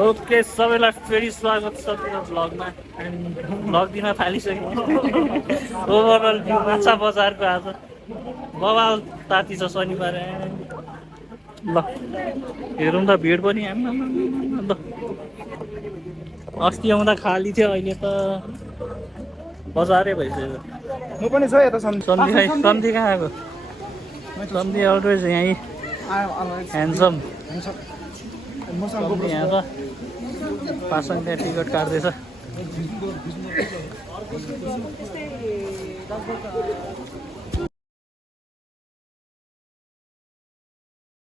okay सबैलाई फेरि स्वागत छ मेरो भ्लगमा एन्ड भ्लग दिन थालिसक्यो ओभरअल भ्यू माछा बजारको आज बवाल ताती छ शनिबार ल हेरौँ त भिड पनि ल अस्ति आउँदा खाली थियो अहिले त बजारै भइसक्यो म पनि छ यता सम्झी खै सम्झी कहाँ आएको सम्झी अलवेज यहीँ ह्यान्डसम सम्झी यहाँ छ पासाङ त्यहाँ टिकट काट्दैछ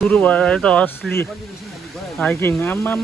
सुरु भयो त असली हाइकिङ आम्मा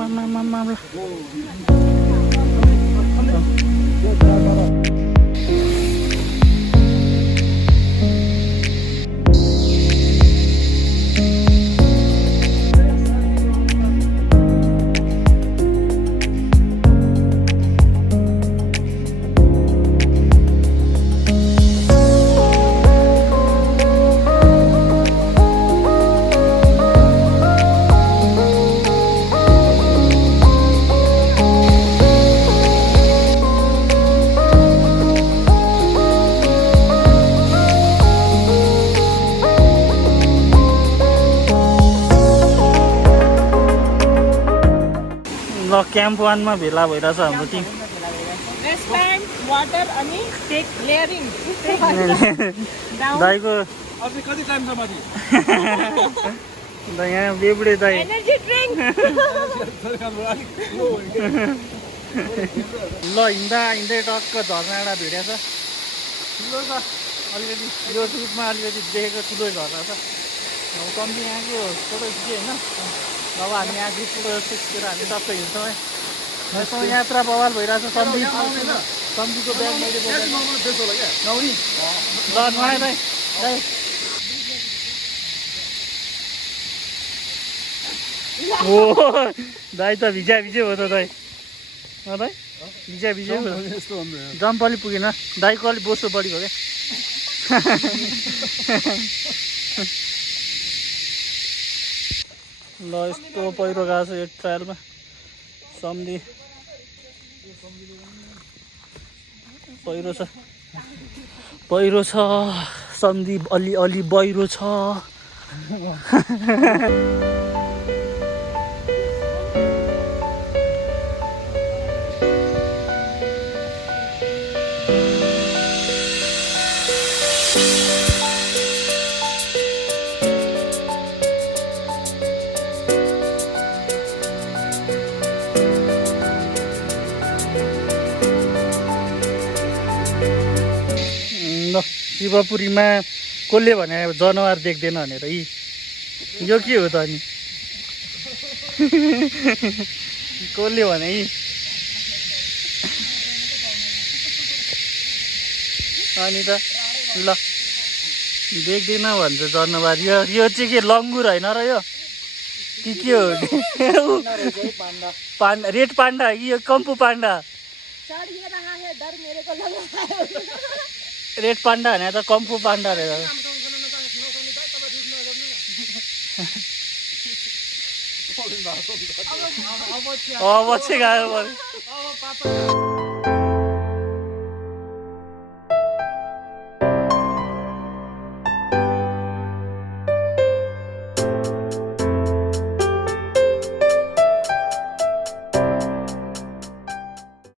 ल क्याम्प वानमा भेला भइरहेछ हाम्रो टिम दाइको यहाँ बेबुडे दाइ ल हिँड्दा हिँड्दै टक्क झर्ना एउटा भिडियो छ ठुलो छ अलिकति यो ट्रिपमा अलिकति देखेको ठुलो झर्ना छ अब कम्ती यहाँको फोटो खिच्यो होइन अब हामी यहाँ ग्रुपको सिक्सतिर हामी सबै हिँड्छौँ है यसो यात्रा बवाल भइरहेछ सम्झीको ब्याग मैले बोकेको ल नआए दाइ दाइ ओ दाइ त भिजा हो त दाइ दाइ भिजा हो जम्प अलिक पुगेन दाइको अलिक बोसो बढी भयो क्या ल यस्तो पहिरो गएको छ यो ट्रायलमा सम्झी पहिरो छ सम्झी अलि बहिरो छ शिवपुरीमा कसले भने जनावर देख्दैन भनेर यो के हो त अनि कसले भने अनि त ल देख्दैन भन्छ जनावर यो चाहिँ के लङ्गुर होइन र यो के हो पान्डा रेड पान्डा यो कम्पु पान्डा रेड पान्डा भने त कम्फू पान्डा रहेछ अब चाहिँ गयो